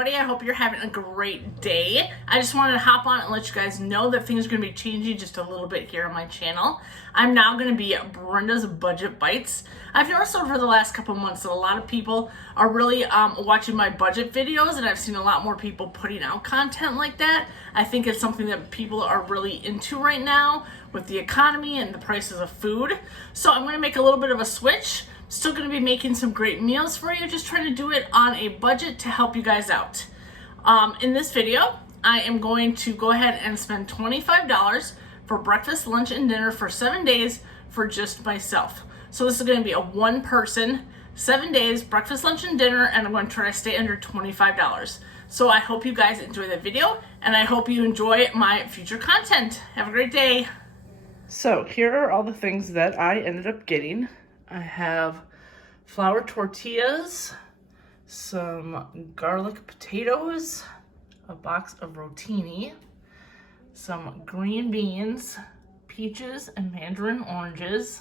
everybody. I hope you're having a great day. I just wanted to hop on and let you guys know that things are going to be changing just a little bit here on my channel. I'm now going to be Brenda's Budget Bites. I've noticed over the last couple months that a lot of people are really watching my budget videos, and I've seen a lot more people putting out content like that. I think it's something that people are really into right now with the economy and the prices of food. So I'm going to make a little bit of a switch. Still going to be making some great meals for you, just trying to do it on a budget to help you guys out. In this video, I am going to go ahead and spend $25 for breakfast, lunch, and dinner for 7 days for just myself. So this is going to be a one person, 7 days, breakfast, lunch, and dinner, and I'm going to try to stay under $25. So I hope you guys enjoy the video, and I hope you enjoy my future content. Have a great day. So here are all the things that I ended up getting. I have flour tortillas, some garlic potatoes, a box of rotini, some green beans, peaches and mandarin oranges,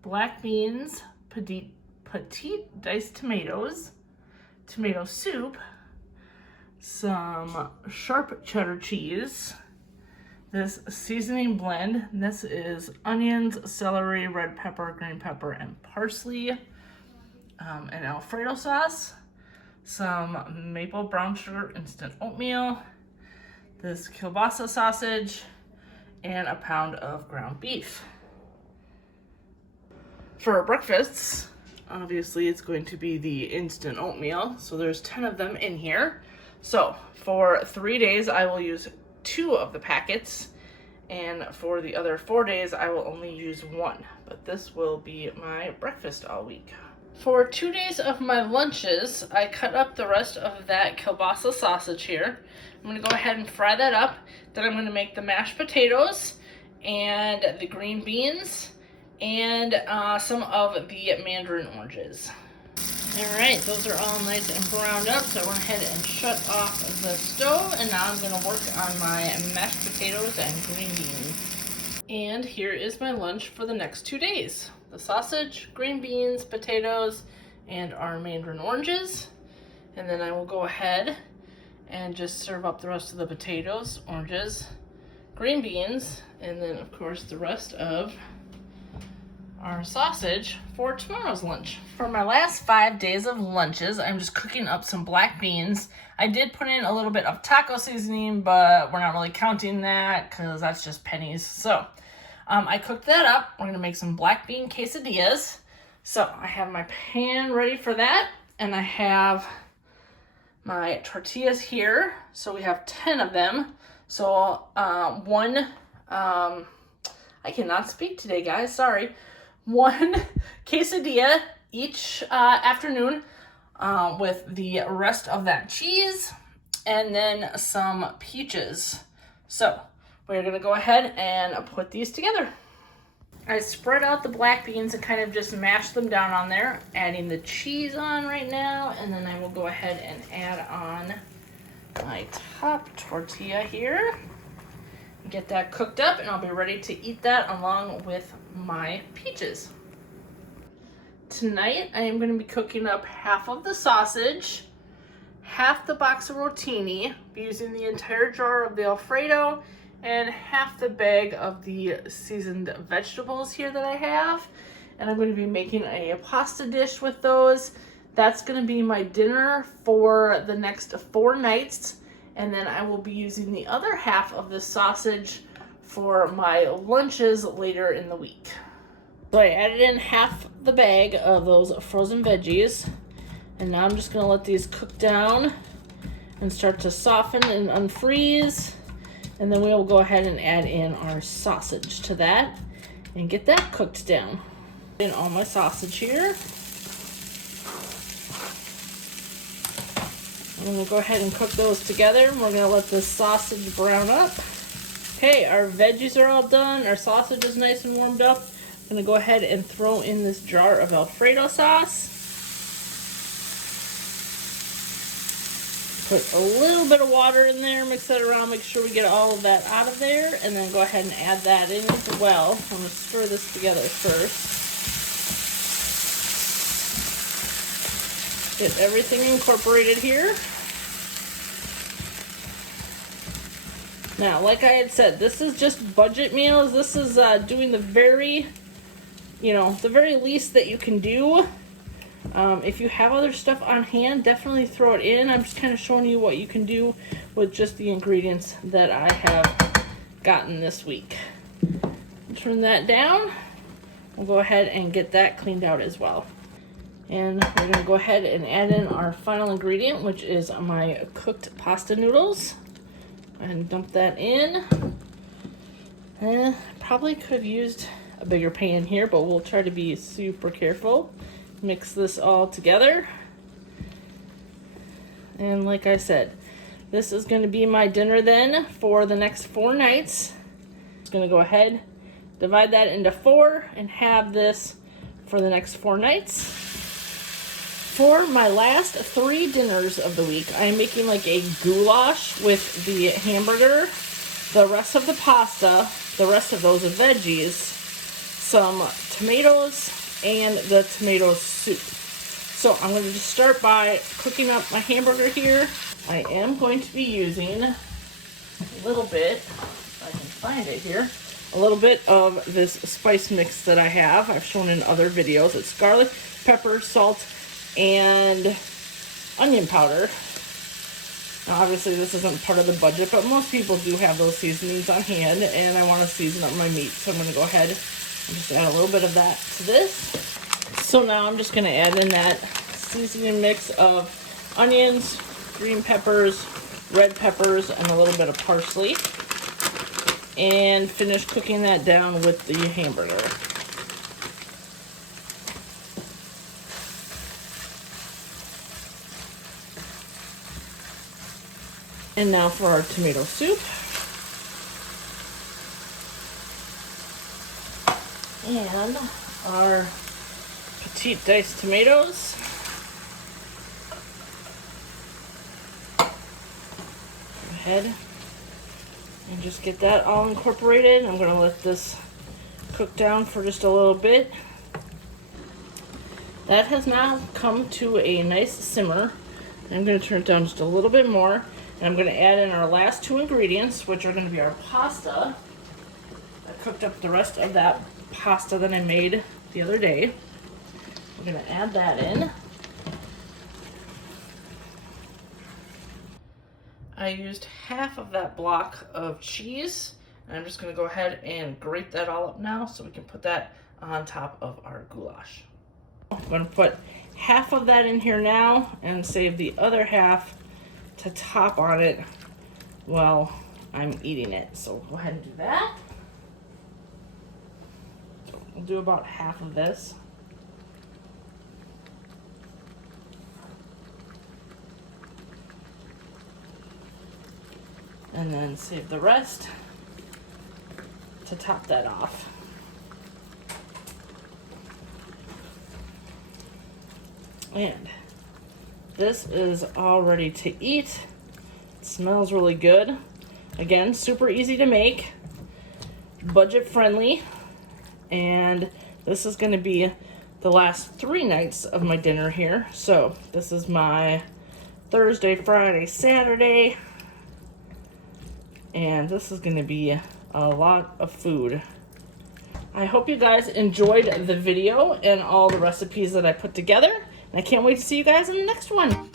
black beans, petite diced tomatoes, tomato soup, some sharp cheddar cheese, this seasoning blend. This is onions, celery, red pepper, green pepper, and parsley, an Alfredo sauce, some maple brown sugar instant oatmeal, this kielbasa sausage, and a pound of ground beef. For our breakfasts, obviously it's going to be the instant oatmeal, so there's 10 of them in here. So for 3 days I will use 2 of the packets, and for the other 4 days I will only use 1, but this will be my breakfast all week. For 2 days of my lunches, I cut up the rest of that kielbasa sausage here. I'm going to go ahead and fry that up. Then I'm going to make the mashed potatoes and the green beans and some of the mandarin oranges. Alright, those are all nice and browned up, so I went ahead and shut off the stove, and now I'm going to work on my mashed potatoes and green beans. And here is my lunch for the next 2 days. The sausage, green beans, potatoes, and our mandarin oranges. And then I will go ahead and just serve up the rest of the potatoes, oranges, green beans, and then of course the rest of our sausage for tomorrow's lunch. For my last 5 days of lunches, I'm just cooking up some black beans. I did put in a little bit of taco seasoning, but we're not really counting that because that's just pennies. So I cooked that up. We're gonna make some black bean quesadillas. So I have my pan ready for that, and I have my tortillas here. So we have 10 of them. So I cannot speak today, guys, sorry. 1 quesadilla each afternoon with the rest of that cheese, and then some peaches. So we're gonna go ahead and put these together. I spread out the black beans and kind of just mash them down on there, adding the cheese on right now, and then I will go ahead and add on my top tortilla here. Get that cooked up, and I'll be ready to eat that along with my peaches. Tonight I am going to be cooking up half of the sausage, half the box of rotini, be using the entire jar of the Alfredo, and half the bag of the seasoned vegetables here that I have. And I'm going to be making a pasta dish with those. That's going to be my dinner for the next 4 nights. And then I will be using the other half of the sausage for my lunches later in the week. So I added in half the bag of those frozen veggies. And now I'm just going to let these cook down and start to soften and unfreeze. And then we'll go ahead and add in our sausage to that and get that cooked down. In all my sausage here. I'm going to go ahead and cook those together. We're going to let the sausage brown up. Okay, our veggies are all done. Our sausage is nice and warmed up. I'm going to go ahead and throw in this jar of Alfredo sauce. Put a little bit of water in there, mix that around, make sure we get all of that out of there, and then go ahead and add that in as well. I'm going to stir this together first. Get everything incorporated here. Now, like I had said, this is just budget meals. This is doing the very, the very least that you can do. If you have other stuff on hand, definitely throw it in. I'm just kind of showing you what you can do with just the ingredients that I have gotten this week. Turn that down. We'll go ahead and get that cleaned out as well. And we're going to go ahead and add in our final ingredient, which is my cooked pasta noodles. And dump that in. Probably could have used a bigger pan here, but we'll try to be super careful. Mix this all together. And like I said, this is going to be my dinner then for the next 4 nights. I'm going to go ahead, divide that into 4, and have this for the next 4 nights. For my last 3 dinners of the week, I am making like a goulash with the hamburger, the rest of the pasta, the rest of those veggies, some tomatoes, and the tomato soup. So I'm going to just start by cooking up my hamburger here. I am going to be using a little bit, if I can find it here, a little bit of this spice mix that I have. I've shown in other videos. It's garlic, pepper, salt, and onion powder. Now obviously this isn't part of the budget, but most people do have those seasonings on hand, and I want to season up my meat, so I'm going to go ahead and just add a little bit of that to this. So now I'm just going to add in that seasoning mix of onions, green peppers, red peppers, and a little bit of parsley, and finish cooking that down with the hamburger. And now for our tomato soup. And our petite diced tomatoes. Go ahead and just get that all incorporated. I'm going to let this cook down for just a little bit. That has now come to a nice simmer. I'm going to turn it down just a little bit more. And I'm going to add in our last 2 ingredients, which are going to be our pasta. I cooked up the rest of that pasta that I made the other day. We're going to add that in. I used half of that block of cheese. And I'm just going to go ahead and grate that all up now so we can put that on top of our goulash. I'm going to put half of that in here now and save the other half to top on it while I'm eating it. So go ahead and do that. So we'll do about half of this. And then save the rest to top that off. And this is all ready to eat. It smells really good. Again, super easy to make, budget friendly, and this is going to be the last 3 nights of my dinner here. So this is my Thursday, Friday, Saturday, and this is going to be a lot of food. I hope you guys enjoyed the video and all the recipes that I put together. And I can't wait to see you guys in the next one.